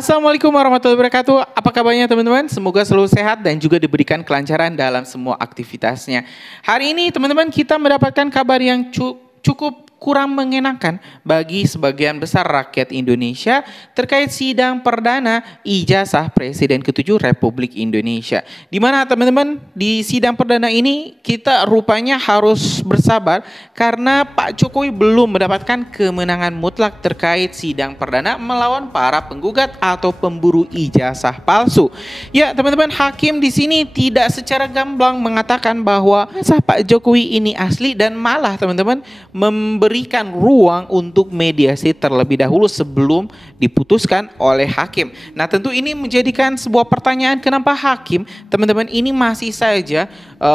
Assalamualaikum warahmatullahi wabarakatuh. Apa kabarnya teman-teman? Semoga selalu sehat dan juga diberikan kelancaran dalam semua aktivitasnya. Hari ini teman-teman kita mendapatkan kabar yang cukup kurang mengenakan bagi sebagian besar rakyat Indonesia terkait sidang perdana ijazah Presiden ke-7 Republik Indonesia. Di mana teman-teman di sidang perdana ini kita rupanya harus bersabar karena Pak Jokowi belum mendapatkan kemenangan mutlak terkait sidang perdana melawan para penggugat atau pemburu ijazah palsu. Ya teman-teman, hakim di sini tidak secara gamblang mengatakan bahwa ijazah Pak Jokowi ini asli dan malah teman-teman memberikan ruang untuk mediasi terlebih dahulu sebelum diputuskan oleh hakim. Nah tentu ini menjadikan sebuah pertanyaan, kenapa hakim teman-teman ini masih saja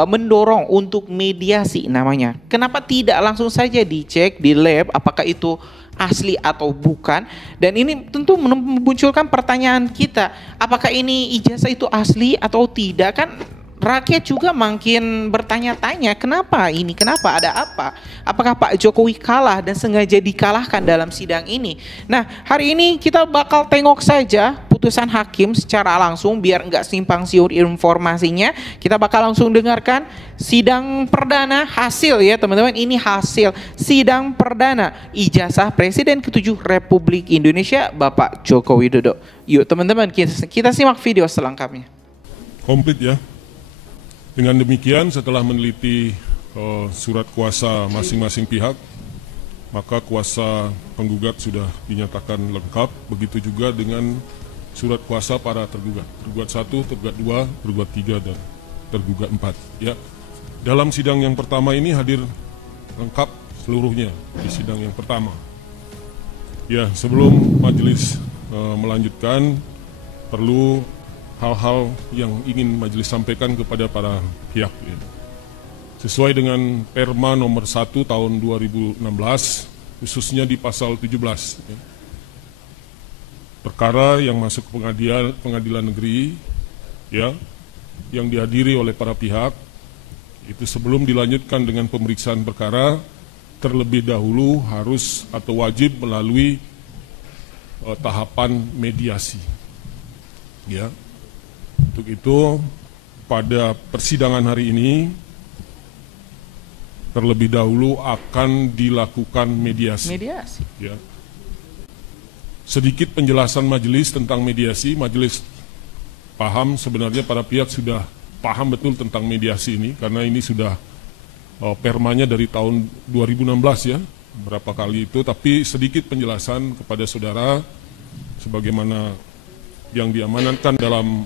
mendorong untuk mediasi namanya. Kenapa tidak langsung saja dicek di lab apakah itu asli atau bukan. Dan ini tentu memunculkan pertanyaan kita, apakah ini ijazah itu asli atau tidak. Kan rakyat juga makin bertanya-tanya, kenapa ini, kenapa, ada apa? Apakah Pak Jokowi kalah dan sengaja dikalahkan dalam sidang ini? Nah, hari ini kita bakal tengok saja putusan hakim secara langsung biar enggak simpang siur informasinya. Kita bakal langsung dengarkan sidang perdana hasil ya teman-teman. Ini hasil sidang perdana ijazah Presiden ke-7 Republik Indonesia Bapak Joko Widodo. Yuk teman-teman kita simak video selengkapnya. Komplit ya. Dengan demikian setelah meneliti surat kuasa masing-masing pihak, maka kuasa penggugat sudah dinyatakan lengkap, begitu juga dengan surat kuasa para tergugat. Tergugat 1, tergugat 2, tergugat 3, dan tergugat 4. Ya. Dalam sidang yang pertama ini hadir lengkap seluruhnya di sidang yang pertama. Ya, sebelum majelis melanjutkan, perlu hal-hal yang ingin majelis sampaikan kepada para pihak. Ya. Sesuai dengan Perma nomor 1 tahun 2016, khususnya di pasal 17. Ya. Perkara yang masuk ke pengadilan negeri, ya, yang dihadiri oleh para pihak, itu sebelum dilanjutkan dengan pemeriksaan perkara, terlebih dahulu harus atau wajib melalui tahapan mediasi. Ya. Untuk itu, pada persidangan hari ini, terlebih dahulu akan dilakukan mediasi. Ya. Sedikit penjelasan majelis tentang mediasi. Majelis paham sebenarnya para pihak sudah paham betul tentang mediasi ini, karena ini sudah permanya dari tahun 2016 ya, berapa kali itu. Tapi sedikit penjelasan kepada saudara, sebagaimana yang diamanatkan dalam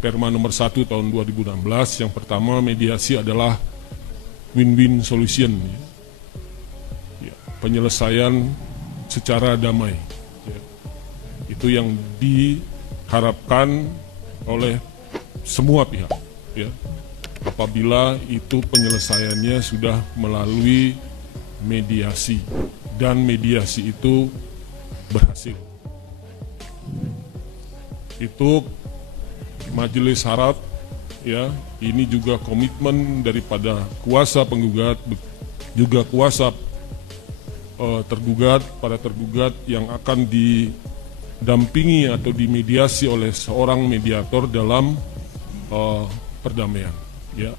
Perma nomor 1 tahun 2016. Yang pertama, mediasi adalah win-win solution, ya, penyelesaian secara damai. Ya. Itu yang diharapkan oleh semua pihak. Ya. Apabila itu penyelesaiannya sudah melalui mediasi dan mediasi itu berhasil. Itu majelis harap ya, ini juga komitmen daripada kuasa penggugat, juga kuasa tergugat, para tergugat yang akan didampingi atau dimediasi oleh seorang mediator dalam perdamaian. Ya,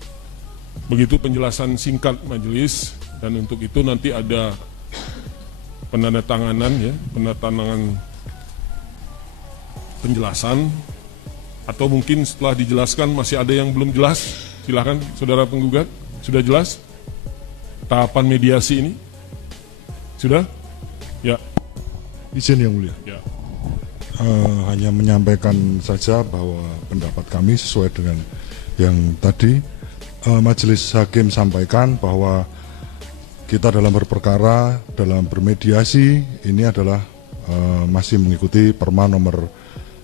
begitu penjelasan singkat majelis, dan untuk itu nanti ada penandatanganan ya, penandatanganan penjelasan, atau mungkin setelah dijelaskan masih ada yang belum jelas. Silakan saudara penggugat, sudah jelas tahapan mediasi ini? Sudah? Ya. Izin yang mulia. Ya. Hanya menyampaikan saja bahwa pendapat kami sesuai dengan yang tadi majelis hakim sampaikan, bahwa kita dalam berperkara, dalam bermediasi ini adalah masih mengikuti Perma nomor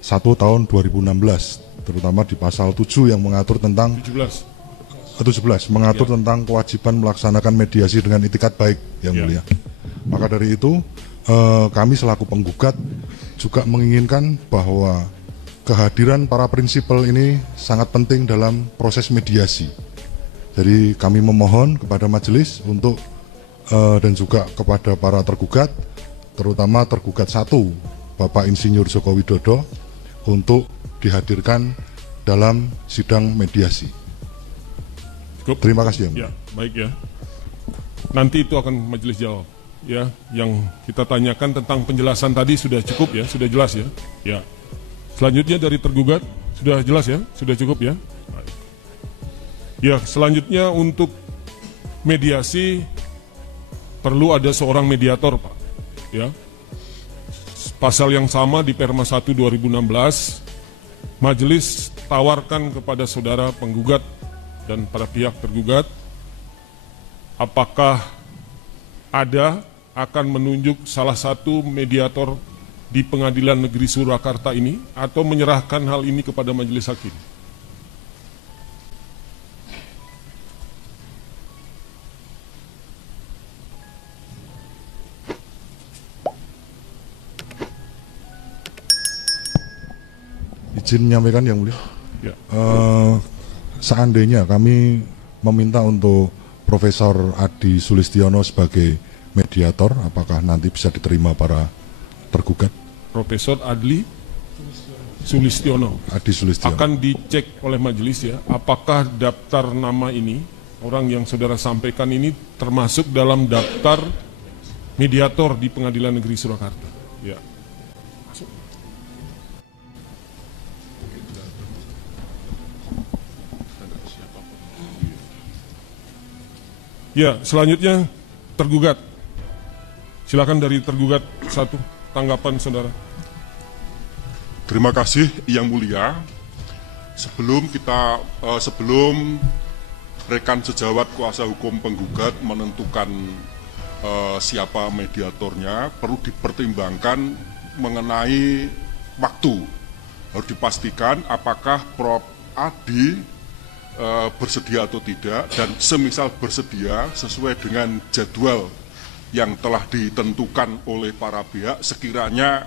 1 tahun 2016, terutama di pasal 7 yang mengatur tentang 17 mengatur ya, tentang kewajiban melaksanakan mediasi dengan itikat baik yang mulia. Maka dari itu kami selaku penggugat juga menginginkan bahwa kehadiran para prinsipal ini sangat penting dalam proses mediasi. Jadi kami memohon kepada majelis untuk dan juga kepada para tergugat, terutama tergugat 1 Bapak Insinyur Joko Widodo untuk dihadirkan dalam sidang mediasi. Cukup. Terima kasih yang mulia. Ya, baik ya. Nanti itu akan majelis jawab. Ya, yang kita tanyakan tentang penjelasan tadi sudah cukup ya, sudah jelas ya. Ya. Selanjutnya dari tergugat sudah jelas ya, sudah cukup ya. Baik. Ya, selanjutnya untuk mediasi perlu ada seorang mediator, Pak. Ya. Pasal yang sama di Perma 1 2016, majelis tawarkan kepada saudara penggugat dan para pihak tergugat apakah ada akan menunjuk salah satu mediator di Pengadilan Negeri Surakarta ini atau menyerahkan hal ini kepada majelis hakim. Izin menyampaikan yang mulia. Ya. Seandainya kami meminta untuk Profesor Adi Sulistiono sebagai mediator, apakah nanti bisa diterima para tergugat? Profesor Adli Sulistiono Adi Sulistiono. akan dicek oleh majelis ya, apakah daftar nama ini, orang yang saudara sampaikan ini termasuk dalam daftar mediator di Pengadilan Negeri Surakarta. Ya. Ya, selanjutnya tergugat. Silakan dari tergugat satu, tanggapan saudara. Terima kasih Yang Mulia. Sebelum rekan sejawat kuasa hukum penggugat menentukan siapa mediatornya, perlu dipertimbangkan mengenai waktu. Harus dipastikan apakah Prof. Adi bersedia atau tidak, dan semisal bersedia sesuai dengan jadwal yang telah ditentukan oleh para pihak, sekiranya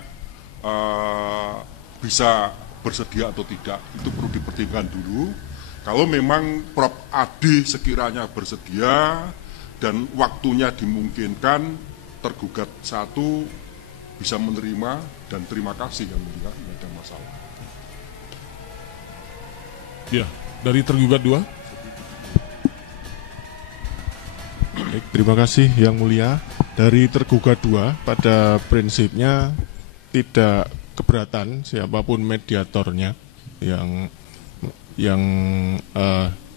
bisa bersedia atau tidak, itu perlu dipertimbangkan dulu. Kalau memang Prof. Adi sekiranya bersedia dan waktunya dimungkinkan, tergugat satu bisa menerima, dan terima kasih Yang Mulia, tidak ada masalah. Ya, dari tergugat dua. Baik, terima kasih Yang Mulia. Dari tergugat dua, pada prinsipnya tidak keberatan siapapun mediatornya, yang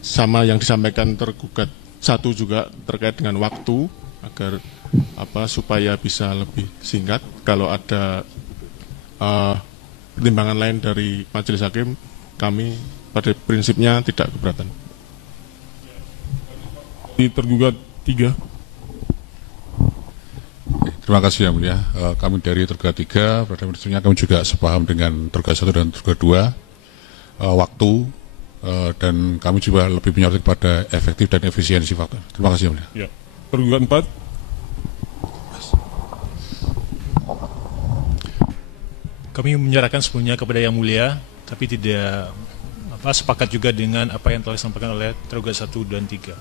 sama yang disampaikan tergugat satu juga terkait dengan waktu, agar supaya bisa lebih singkat. Kalau ada pertimbangan lain dari majelis hakim, kami pada prinsipnya tidak keberatan. Di tergugat tiga. Terima kasih Yang Mulia. Kami dari tergugat 3, pada prinsipnya kami juga sepaham dengan tergugat 1 dan tergugat 2, waktu, dan kami juga lebih menyoroti pada efektif dan efisiensi faktor. Terima kasih Yang Mulia. Ya. Tergugat 4. Kami menyerahkan sepenuhnya kepada Yang Mulia, tapi tidak sepakat juga dengan apa yang telah disampaikan oleh tergugat 1 dan 3.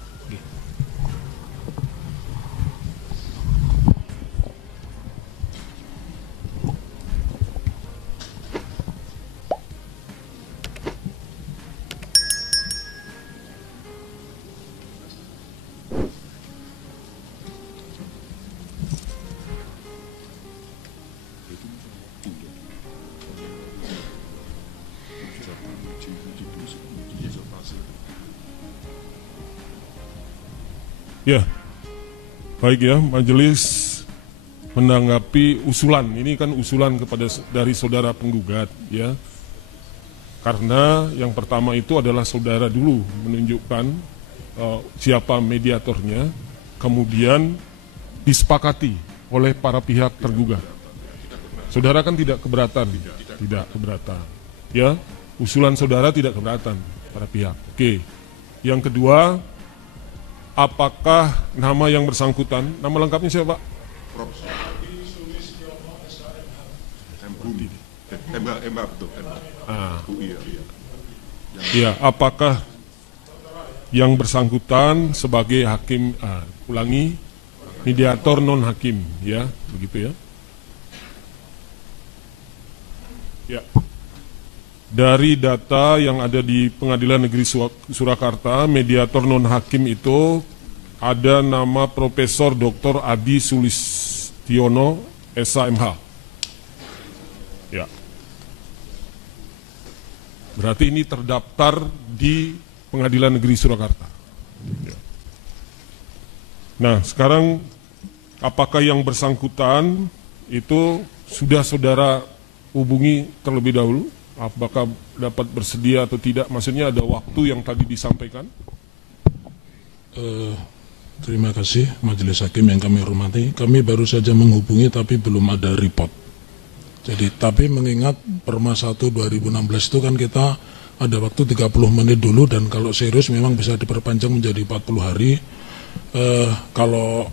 Ya, baik ya, majelis menanggapi usulan, ini kan usulan dari saudara penggugat ya. Karena yang pertama itu adalah saudara dulu menunjukkan siapa mediatornya, kemudian disepakati oleh para pihak tergugat. Saudara kan tidak keberatan, tidak keberatan. Ya, usulan saudara tidak keberatan para pihak. Oke. Yang kedua, apakah nama yang bersangkutan, nama lengkapnya siapa Pak? Prof. Ya, apakah yang bersangkutan sebagai hakim, mediator non hakim, ya, begitu ya? Ya. Dari data yang ada di Pengadilan Negeri Surakarta, mediator non hakim itu ada nama Profesor Dr. Adi Sulistiono, SHMH. Ya. Berarti ini terdaftar di Pengadilan Negeri Surakarta. Ya. Nah, sekarang apakah yang bersangkutan itu sudah saudara hubungi terlebih dahulu? Apakah dapat bersedia atau tidak? Maksudnya ada waktu yang tadi disampaikan? Terima kasih Majelis Hakim yang kami hormati. Kami baru saja menghubungi tapi belum ada report. Jadi tapi mengingat Perma 1 2016 itu kan kita ada waktu 30 menit dulu, dan kalau serius memang bisa diperpanjang menjadi 40 hari. Kalau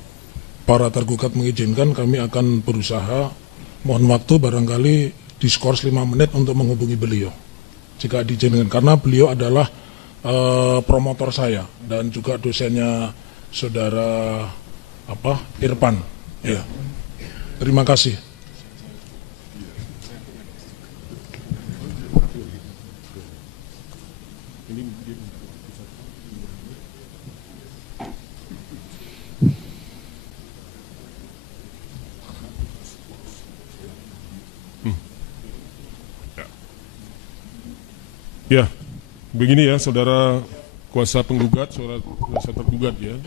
para tergugat mengizinkan, kami akan berusaha, mohon waktu barangkali diskors 5 menit untuk menghubungi beliau jika diizinkan, karena beliau adalah promotor saya dan juga dosennya saudara Irfan. Ya. Terima kasih. Ya, begini ya saudara kuasa penggugat, saudara kuasa tergugat ya.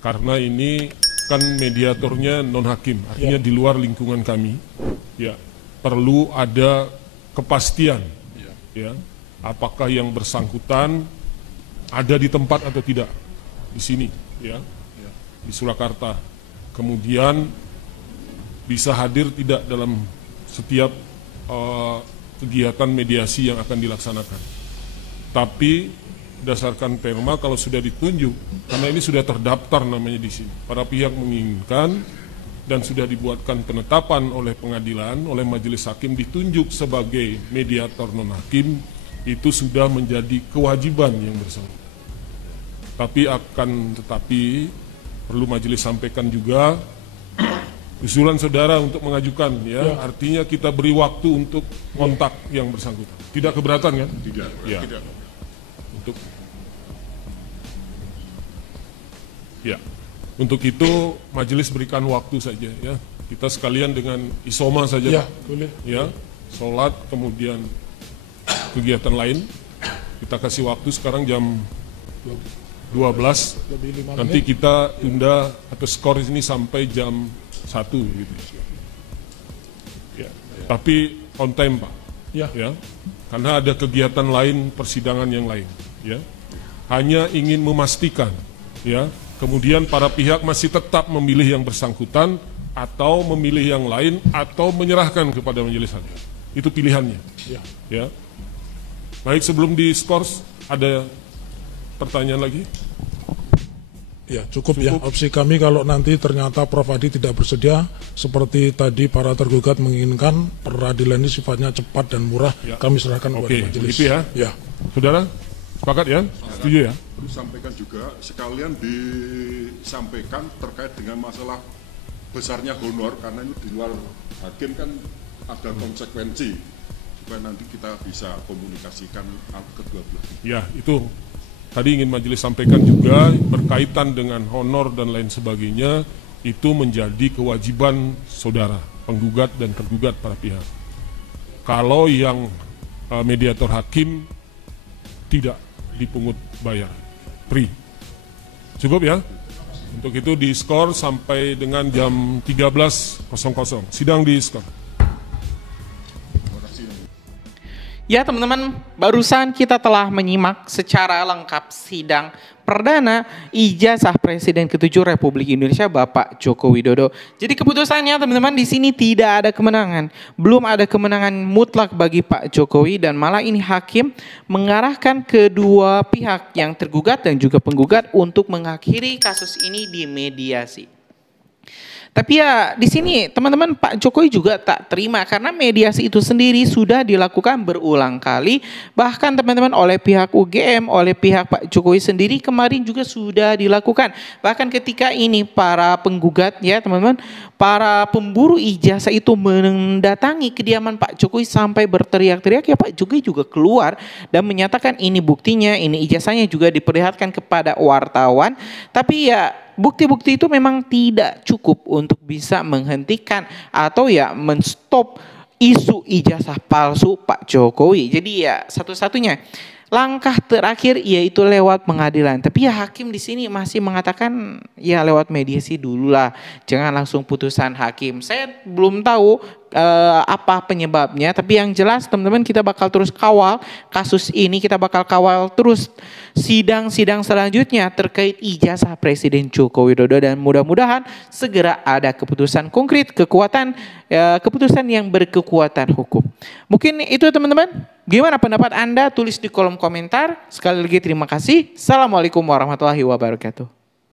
Karena ini kan mediatornya non hakim, artinya di luar lingkungan kami. Ya, perlu ada kepastian. Ya, apakah yang bersangkutan ada di tempat atau tidak di sini, ya, di Surakarta. Kemudian bisa hadir tidak dalam setiap kegiatan mediasi yang akan dilaksanakan. Tapi berdasarkan Perma kalau sudah ditunjuk, karena ini sudah terdaftar namanya di sini, para pihak menginginkan dan sudah dibuatkan penetapan oleh pengadilan, oleh majelis hakim ditunjuk sebagai mediator non hakim, itu sudah menjadi kewajiban yang bersangkutan. Tetapi perlu majelis sampaikan juga usulan saudara untuk mengajukan, ya, artinya kita beri waktu untuk kontak yang bersangkutan. Tidak keberatan kan? Tidak. Ya. Tidak. Untuk itu majelis berikan waktu saja, ya. Kita sekalian dengan isoma saja, Pak. Boleh. Ya, sholat kemudian kegiatan lain. Kita kasih waktu sekarang jam 12. Nanti kita tunda atau skor ini sampai jam 1 gitu. Ya. Tapi on time, Pak. Ya. Karena ada kegiatan lain, persidangan yang lain, ya. Hanya ingin memastikan, ya, kemudian para pihak masih tetap memilih yang bersangkutan atau memilih yang lain atau menyerahkan kepada majelis hakim. Itu pilihannya. Ya. Baik, sebelum diskors ada pertanyaan lagi? Ya, cukup ya. Opsi kami kalau nanti ternyata Prof. Adi tidak bersedia, seperti tadi para tergugat menginginkan, peradilan ini sifatnya cepat dan murah, kami serahkan kepada majelis. Begitu ya. Ya. Saudara, sepakat ya? Setuju ya? Perlu sampaikan juga, sekalian disampaikan terkait dengan masalah besarnya honor, karena ini di luar hakim kan ada konsekuensi, supaya nanti kita bisa komunikasikan kedua belah. Ya, itu tadi ingin majelis sampaikan juga berkaitan dengan honor dan lain sebagainya, itu menjadi kewajiban saudara, penggugat dan tergugat para pihak. Kalau yang mediator hakim tidak dipungut bayar, free. Cukup ya? Untuk itu diskor sampai dengan jam 13.00. Sidang diskor. Ya teman-teman, barusan kita telah menyimak secara lengkap sidang perdana ijazah Presiden ke-7 Republik Indonesia Bapak Joko Widodo. Jadi keputusannya teman-teman di sini tidak ada kemenangan. Belum ada kemenangan mutlak bagi Pak Jokowi, dan malah ini hakim mengarahkan kedua pihak yang tergugat dan juga penggugat untuk mengakhiri kasus ini di mediasi. Tapi ya di sini teman-teman Pak Jokowi juga tak terima karena mediasi itu sendiri sudah dilakukan berulang kali. Bahkan teman-teman oleh pihak UGM, oleh pihak Pak Jokowi sendiri kemarin juga sudah dilakukan. Bahkan ketika ini para penggugat ya teman-teman, para pemburu ijazah itu mendatangi kediaman Pak Jokowi sampai berteriak-teriak, ya Pak Jokowi juga keluar dan menyatakan ini buktinya, ini ijazahnya, juga diperlihatkan kepada wartawan. Tapi ya bukti-bukti itu memang tidak cukup untuk bisa menghentikan atau ya menstop isu ijazah palsu Pak Jokowi. Jadi ya satu-satunya langkah terakhir yaitu lewat pengadilan. Tapi ya hakim di sini masih mengatakan ya lewat mediasi dulu lah, jangan langsung putusan hakim. Saya belum tahu apa penyebabnya, tapi yang jelas teman-teman kita bakal terus kawal kasus ini, kita bakal kawal terus sidang-sidang selanjutnya terkait ijazah Presiden Joko Widodo, dan mudah-mudahan segera ada keputusan konkret, keputusan yang berkekuatan hukum. Mungkin itu teman-teman. Gimana pendapat Anda? Tulis di kolom komentar. Sekali lagi terima kasih. Assalamualaikum warahmatullahi wabarakatuh.